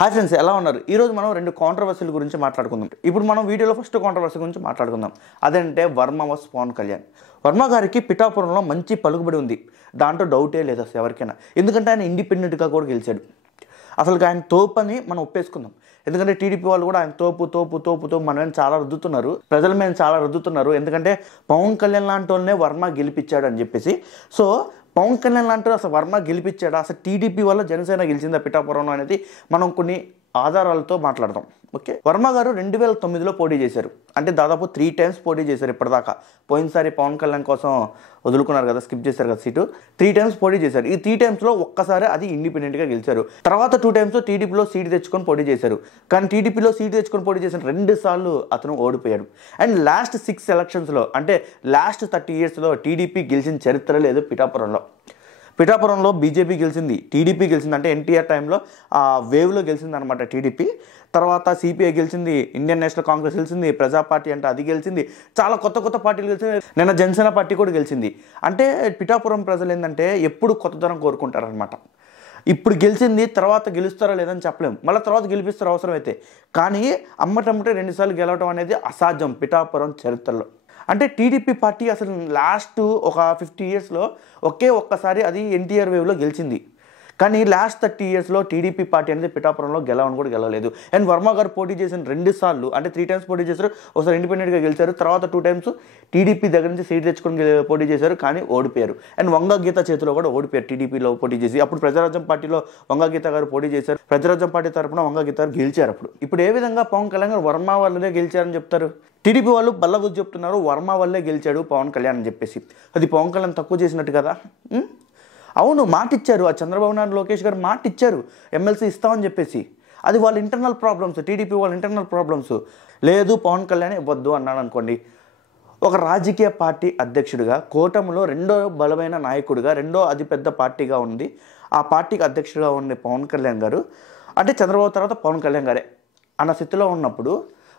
Hi friends, ఎలా ఉన్నారు? ఈరోజు మనం రెండు కాంట్రవర్సీల గురించి మాట్లాడుకుందాం. ఇప్పుడు మనం వీడియోలో ఫస్ట్ కాంట్రవర్సీ గురించి మాట్లాడుకుందాం. అదంటే వర్మ వర్సెస్ పవన్ కళ్యాణ్. వర్మ గారికి పిఠాపురంలో మంచి పలుకుబడి ఉంది, దాంట్లో డౌటే లేదు అసలు ఎవరికైనా. ఎందుకంటే ఆయన ఇండిపెండెంట్గా కూడా గెలిచాడు. అసలు ఆయన తోపు అని మనం ఒప్పేసుకుందాం. ఎందుకంటే టీడీపీ వాళ్ళు కూడా ఆయన తోపు మనల్ని చాలా రుద్దుతున్నారు, ప్రజల మీద చాలా రుద్దుతున్నారు. ఎందుకంటే పవన్ కళ్యాణ్ లాంటి వాళ్ళనే వర్మ గెలిపించాడు అని చెప్పేసి. సో పవన్ కళ్యాణ్ లాంటి అసలు వర్మ గెలిపించాడు, అసలు టీడీపీ వల్ల జనసేన గెలిచిందా పిఠాపురంలో అనేది మనం కొన్ని ఆధారాలతో మాట్లాడదాం. ఓకే, వర్మ గారు 2009లో పోటీ చేశారు. అంటే దాదాపు 3 times పోటీ చేశారు ఇప్పటిదాకా. పోయినసారి పవన్ కళ్యాణ్ కోసం వదులుకున్నారు కదా, స్కిప్ చేశారు కదా సీటు. 3 times పోటీ చేశారు. ఈ 3 timesలో ఒక్కసారి అది ఇండిపెండెంట్గా గెలిచారు. తర్వాత 2 times టీడీపీలో సీటు తెచ్చుకొని పోటీ చేశారు. కానీ టీడీపీలో సీటు తెచ్చుకొని పోటీ చేసిన 2 సార్లు అతను ఓడిపోయాడు. అండ్ లాస్ట్ 6 electionsలో అంటే లాస్ట్ 30 yearsలో టీడీపీ గెలిచిన చరిత్ర లేదు పిఠాపురంలో. పిఠాపురంలో బీజేపీ గెలిచింది, టీడీపీ గెలిచింది. అంటే ఎన్టీఆర్ టైంలో ఆ వేవ్లో గెలిచింది అనమాట టీడీపీ. తర్వాత సిపిఐ గెలిచింది, ఇండియన్ నేషనల్ కాంగ్రెస్ గెలిచింది, ప్రజా పార్టీ అంటే అది గెలిచింది, చాలా కొత్త పార్టీలు గెలిచింది. నిన్న జనసేన పార్టీ కూడా గెలిచింది. అంటే పిఠాపురం ప్రజలు ఏంటంటే ఎప్పుడు కొత్తదనం కోరుకుంటారనమాట. ఇప్పుడు గెలిచింది, తర్వాత గెలుస్తారా లేదని చెప్పలేము, మళ్ళీ తర్వాత గెలిపిస్తారు అవసరమైతే. కానీ అమ్మటమ్మటే 2 సార్లు గెలవడం అనేది అసాధ్యం పిఠాపురం చరిత్రలో. అంటే టీడీపీ పార్టీ అసలు లాస్ట్ ఒక 50 yearsలో ఒక్కసారి అది ఎన్టీఆర్ వేవ్లో గెలిచింది. కానీ లాస్ట్ 30 yearsలో టీడీపీ పార్టీ అనేది పిఠాపురంలో గెలవని కూడా గెలవలేదు. అండ్ వర్మ గారు పోటీ చేసిన 2 సార్లు అంటే 3 times పోటీ చేశారు. ఒకసారి ఇండిపెండెంట్గా గెలిచారు, తర్వాత 2 times టీడీపీ దగ్గర నుంచి సీట్ తెచ్చుకొని పోటీ చేశారు, కానీ ఓడిపోయారు. అండ్ వంగ గీత చేతిలో కూడా ఓడిపోయారు టీడీపీలో పోటీ చేసి. అప్పుడు ప్రజారాజ్యం పార్టీలో వంగ గీత గారు పోటీ చేశారు, ప్రజారాజ్యం పార్టీ తరఫున వంగ గీత గారు గెలిచారు. ఇప్పుడు ఏ విధంగా పవన్ కళ్యాణ్ గారు వర్మ వల్లనే గెలిచారని చెప్తారు? టీడీపీ వాళ్ళు బల్లబుద్ధి చెప్తున్నారు, వర్మ వల్లే గెలిచాడు పవన్ కళ్యాణ్ అని చెప్పేసి. అది పవన్ కళ్యాణ్ తక్కువ చేసినట్టు కదా. అవును, మాట ఇచ్చారు, ఆ చంద్రబాబు నాయుడు లోకేష్ గారు మాట ఇచ్చారు ఎమ్మెల్సీ ఇస్తామని చెప్పేసి. అది వాళ్ళ ఇంటర్నల్ ప్రాబ్లమ్స్, టీడీపీ వాళ్ళ ఇంటర్నల్ ప్రాబ్లమ్స్. లేదు పవన్ కళ్యాణ్ ఇవ్వద్దు అన్నాడు అనుకోండి, ఒక రాజకీయ పార్టీ అధ్యక్షుడిగా, కూటమిలో 2వ బలమైన నాయకుడిగా, 2వ అతిపెద్ద పార్టీగా ఉంది, ఆ పార్టీకి అధ్యక్షుడిగా ఉండే పవన్ కళ్యాణ్ గారు, అంటే చంద్రబాబు తర్వాత పవన్ కళ్యాణ్ గారే అన్న స్థితిలో ఉన్నప్పుడు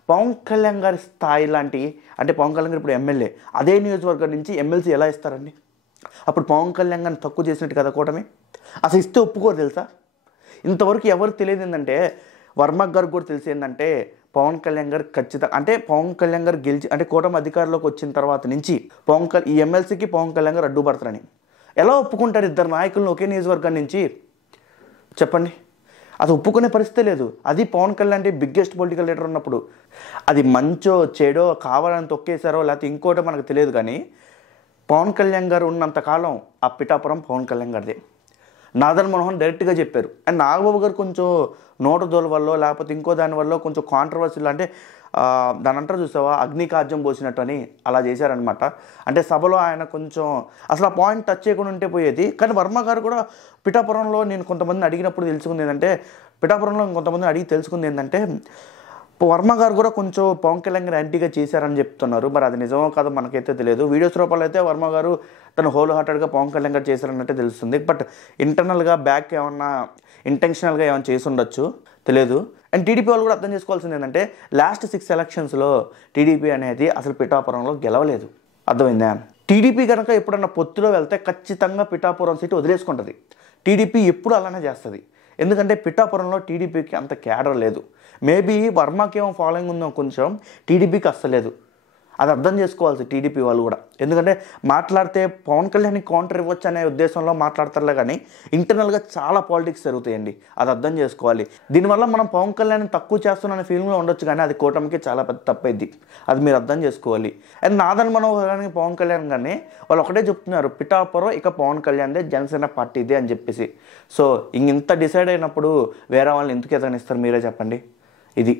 పవన్ కళ్యాణ్ గారి స్థాయి లాంటి, అంటే పవన్ కళ్యాణ్ గారు ఇప్పుడు ఎమ్మెల్యే, అదే నియోజకవర్గం నుంచి ఎమ్మెల్సీ ఎలా ఇస్తారండి? అప్పుడు పవన్ కళ్యాణ్ గారిని తక్కువ చేసినట్టు కదా కూటమి. అసలు ఇస్తే ఒప్పుకోరు తెలుసా. ఇంతవరకు ఎవరికి తెలియదు ఏంటంటే, వర్మ గారికి కూడా తెలిసి ఏంటంటే పవన్ కళ్యాణ్ గారు ఖచ్చితంగా, అంటే పవన్ కళ్యాణ్ గారు గెలిచి అంటే కూటమి అధికారంలోకి వచ్చిన తర్వాత నుంచి ఈ ఎమ్మెల్సీకి పవన్ కళ్యాణ్ గారు అడ్డుపడతారని ఎలా ఒప్పుకుంటారు? 2 నాయకులను ఒకే నియోజకవర్గం నుంచి చెప్పండి. అది ఒప్పుకునే పరిస్థితి లేదు. అది పవన్ కళ్యాణ్ అంటే బిగ్గెస్ట్ పొలిటికల్ లీడర్ ఉన్నప్పుడు. అది మంచో చెడో కావాలని తొక్కేశారో లేకపోతే ఇంకోటో మనకు తెలియదు, కానీ పవన్ కళ్యాణ్ గారు ఉన్నంతకాలం ఆ పిఠాపురం పవన్ కళ్యాణ్ గారిదే. నాదన్ మనోహన్ డైరెక్ట్గా చెప్పారు. అండ్ నాగబాబు గారు కొంచెం నోటు దోల వల్ల లేకపోతే ఇంకో దాని వల్ల కొంచెం కాంట్రవర్సీలు, అంటే దాని అంటారు చూసావా, అగ్నికార్యం పోసినట్టు అని అలా చేశారనమాట. అంటే సభలో ఆయన కొంచెం అసలు ఆ పాయింట్ టచ్ చేయకుండా ఉంటే పోయేది. కానీ వర్మ గారు కూడా పిఠాపురంలో నేను కొంతమందిని అడిగినప్పుడు తెలుసుకుంది ఏంటంటే, పిఠాపురంలో కొంతమందిని అడిగి తెలుసుకుంది ఏంటంటే, వర్మ గారు కూడా కొంచెం పవన్ కళ్యాణ్ గారు యాంటీగా చేశారని చెప్తున్నారు. మరి అది నిజమో కాదో మనకైతే తెలియదు. వీడియోస్ రూపాయలు అయితే వర్మ గారు తను హోల్ హార్టెడ్గా పవన్ కళ్యాణ్ గారు చేశారన్నట్టే తెలుస్తుంది. బట్ ఇంటర్నల్గా బ్యాక్ ఏమన్నా ఇంటెన్షనల్గా ఏమైనా చేసి ఉండొచ్చు, తెలియదు. అండ్ టీడీపీ వాళ్ళు కూడా అర్థం చేసుకోవాల్సింది ఏంటంటే, లాస్ట్ 6 electionsలో టీడీపీ అనేది అసలు పిఠాపురంలో గెలవలేదు. అర్థమైందా? టీడీపీ కనుక ఎప్పుడన్నా పొత్తులో వెళ్తే ఖచ్చితంగా పిఠాపురం సీటు వదిలేసుకుంటుంది. టీడీపీ ఎప్పుడు అలానే చేస్తుంది. ఎందుకంటే పిఠాపురంలో టీడీపీకి అంత క్యాడర్ లేదు. మేబీ వర్మకి ఏమో ఫాలోయింగ్ ఉందో కొంచెం, టీడీపీకి అస్సలేదు. అది అర్థం చేసుకోవాల్సి టీడీపీ వాళ్ళు కూడా. ఎందుకంటే మాట్లాడితే పవన్ కళ్యాణ్కి కౌంటర్ ఇవ్వచ్చు అనే ఉద్దేశంలో మాట్లాడతారులే, కానీ ఇంటర్నల్గా చాలా పాలిటిక్స్ జరుగుతాయండి. అది అర్థం చేసుకోవాలి. దీనివల్ల మనం పవన్ కళ్యాణ్ తక్కువ చేస్తున్న ఫీలింగ్లో ఉండొచ్చు, కానీ అది కూటమికి చాలా పెద్ద తప్పైద్ది. అది మీరు అర్థం చేసుకోవాలి. అండ్ నాదన్ మనోహర్ కానీ పవన్ కళ్యాణ్ కానీ వాళ్ళు ఒకటే చెప్తున్నారు, పిఠాపురం ఇక పవన్ కళ్యాణ్దే, జనసేన పార్టీదే అని చెప్పేసి. సో ఇంత డిసైడ్ అయినప్పుడు వేరే వాళ్ళని ఎందుకు ఎదగనిస్తారు మీరే చెప్పండి. ఇది